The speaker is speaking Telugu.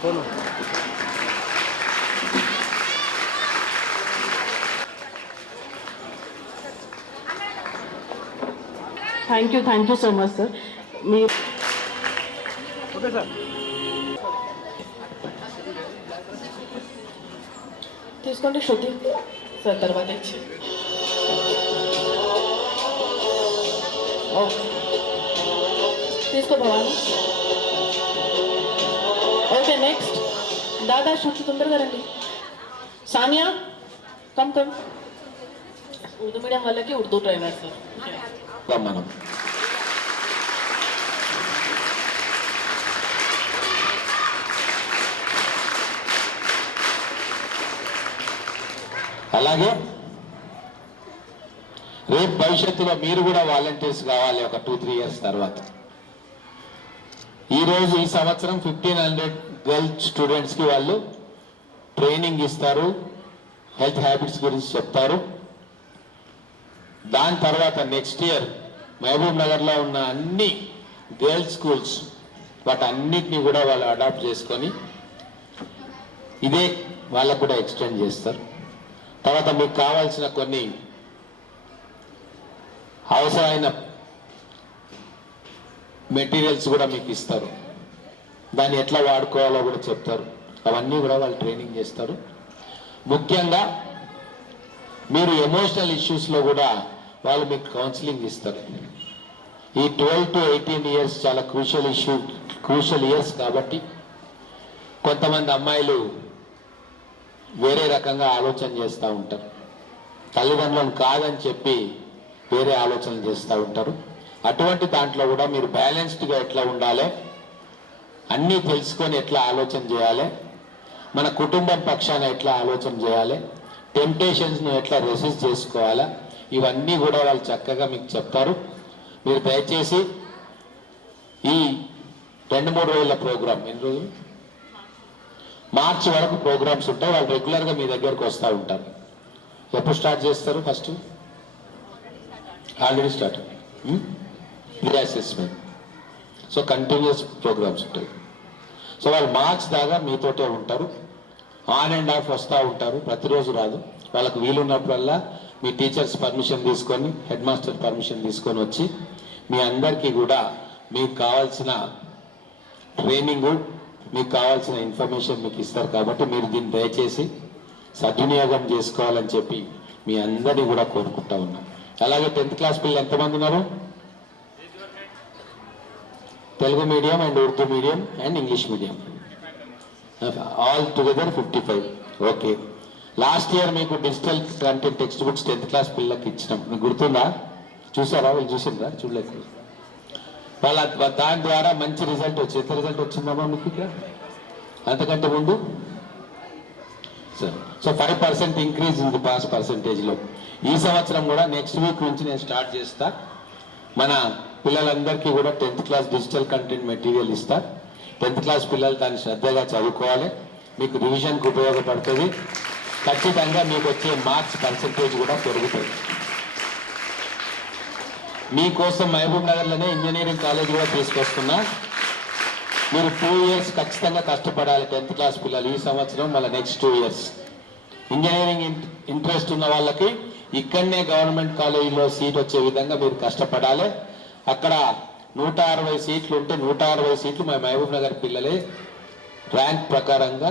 Phone thank you thank you so much sir మీరు ఓకే సార్ తీసుకోండి శృతి సార్ తర్వాత ఇచ్చి ఓకే తీసుకో Bhavani okay next Dada shoot తొందరగా రండి. Saniya come come Urdu medium వాళ్ళకి ఉర్దూ ట్రైనర్ సార్. మనం అలాగే రేపు భవిష్యత్తులో మీరు కూడా వాలంటీర్స్ కావాలి ఒక టూ త్రీ ఇయర్స్ తర్వాత. ఈరోజు ఈ సంవత్సరం ఫిఫ్టీన్ హండ్రెడ్ గర్ల్స్ స్టూడెంట్స్కి వాళ్ళు ట్రైనింగ్ ఇస్తారు హెల్త్ హ్యాబిట్స్ గురించి చెప్తారు. దాని తర్వాత నెక్స్ట్ ఇయర్ మహబూబ్ నగర్లో ఉన్న అన్ని గర్ల్స్ స్కూల్స్ వాటన్నిటిని కూడా వాళ్ళు అడాప్ట్ చేసుకొని ఇదే వాళ్ళకు కూడా ఎక్స్టెండ్ చేస్తారు. తర్వాత మీకు కావాల్సిన కొన్ని అవసరమైన మెటీరియల్స్ కూడా మీకు ఇస్తారు. దాన్ని ఎట్లా వాడుకోవాలో కూడా చెప్తారు. అవన్నీ కూడా వాళ్ళు ట్రైనింగ్ చేస్తారు. ముఖ్యంగా మీరు ఎమోషనల్ ఇష్యూస్లో కూడా వాళ్ళు మీకు కౌన్సిలింగ్ ఇస్తారు. ఈ ట్వెల్వ్ టు ఎయిటీన్ ఇయర్స్ చాలా క్రూషల్ ఇష్యూ క్రూషల్ ఇయర్స్ కాబట్టి కొంతమంది అమ్మాయిలు వేరే రకంగా ఆలోచన చేస్తూ ఉంటారు. తల్లిదండ్రులను కాదని చెప్పి వేరే ఆలోచనలు చేస్తూ ఉంటారు. అటువంటి దాంట్లో కూడా మీరు బ్యాలెన్స్డ్గా ఎట్లా ఉండాలి? అన్నీ తెలుసుకొని ఎట్లా ఆలోచన చేయాలి? మన కుటుంబం పక్షాన ఎట్లా ఆలోచన చేయాలి? టెంప్టేషన్స్ను ఎట్లా రెసిస్ట్ చేసుకోవాలా? ఇవన్నీ కూడా వాళ్ళు చక్కగా మీకు చెప్తారు. మీరు దయచేసి ఈ రెండు మూడు రోజుల ప్రోగ్రామ్ ఎన్ని రోజులు? మార్చి వరకు ప్రోగ్రామ్స్ ఉంటాయి. వాళ్ళు రెగ్యులర్గా మీ దగ్గరకు వస్తూ ఉంటారు. ఎప్పుడు స్టార్ట్ చేస్తారు first? Already start. Reassessment so continuous programmes ఉంటాయి. సో వాళ్ళు మార్చ్ దాకా మీతోటే ఉంటారు. ఆన్ అండ్ ఆఫ్ వస్తూ ఉంటారు. ప్రతిరోజు రాదు. వాళ్ళకు వీలున్నప్పుడల్లా మీ టీచర్స్ పర్మిషన్ తీసుకొని హెడ్ మాస్టర్ పర్మిషన్ తీసుకొని వచ్చి మీ అందరికీ కూడా మీకు కావాల్సిన ట్రైనింగు మీకు కావాల్సిన ఇన్ఫర్మేషన్ మీకు ఇస్తారు. కాబట్టి మీరు దీన్ని దయచేసి సద్వినియోగం చేసుకోవాలని చెప్పి మీ అందరినీ కూడా కోరుకుంటా ఉన్నాం. అలాగే టెన్త్ క్లాస్ పిల్లలు ఎంతమంది ఉన్నారు? Telugu medium and Urdu medium and English medium. All together fifty five okay last year మీకు digital content text books tenth class పిల్లలకి ఇచ్చినాం. మీకు గుర్తుందా? చూసారా? వీళ్ళు చూసిండ్రా? చూడలేదు. వాళ్ళ దాని ద్వారా మంచి రిజల్ట్ వచ్చింది ఎంత రిజల్ట్ వచ్చిందమ్మా మీకు ఇక్కడ? అంతకంటే ముందు? సో ఫైవ్ పర్సెంట్ ఇంక్రీజ్ ఉంది పాస్ పర్సెంటేజ్లో ఈ సంవత్సరం కూడా నెక్స్ట్ వీక్ నుంచి నేను స్టార్ట్ చేస్తా. మన పిల్లలందరికీ కూడా tenth class digital content material ఇస్తారు టెన్త్ క్లాస్ పిల్లలు దాన్ని శ్రద్ధగా చదువుకోవాలి. మీకు రివిజన్కి ఉపయోగపడుతుంది. ఖచ్చితంగా మీకు వచ్చే మార్క్స్ పర్సంటేజ్ కూడా పెరుగుతుంది. మీకోసం మహబూబ్ నగర్లోనే ఇంజనీరింగ్ కాలేజ్ కూడా తీసుకొస్తున్నా. మీరు టూ ఇయర్స్ ఖచ్చితంగా కష్టపడాలి టెన్త్ క్లాస్ పిల్లలు ఈ సంవత్సరం మళ్ళీ next two years. Engineering interest ఉన్న వాళ్ళకి ఇక్కడనే గవర్నమెంట్ కాలేజీలో సీట్ వచ్చే విధంగా మీరు కష్టపడాలి. అక్కడ నూట అరవై సీట్లు ఉంటే నూట అరవై సీట్లు మా మహబూబ్ నగర్ పిల్లలే ర్యాంక్ ప్రకారంగా